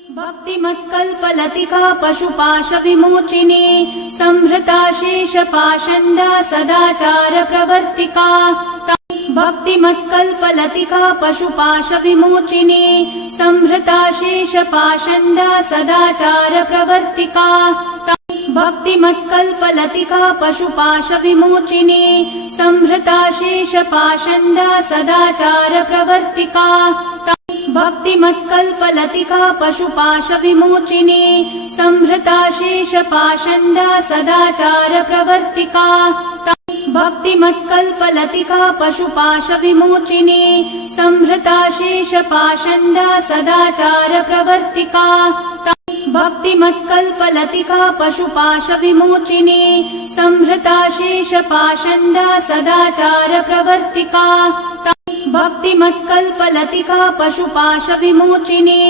भक्तिमत्कल्पलतिका पशुपाशविमोचिनी संहृता शेषपाषण्डा सदाचार प्रवर्तिका भक्तिमत्कल्पलतिका पशुपाशविमोचिनी संहृता शेषपाषण्डा सदाचार प्रवर्तिका भक्तिमत्कल्पलतिका पशुपाशविमोचिनी संहृता शेषपाषण्डा सदाचार प्रवर्तिका भक्तिमत्कल्पलतिका पशुपाशविमोचिनी संहृता शेषपाषण्डा सदाचार प्रवर्तिका भक्तिमत्कल्पलतिका पशुपाशविमोचिनी संहृता शेषपाषण्डा सदाचार प्रवर्तिका भक्तिमत्कल्पलतिका पशुपाशविमोचिनी संहृता शेषपाषण्डा सदाचार प्रवर्तिका भक्तिमत्कल्पलतिका पशुपाशविमोचिनी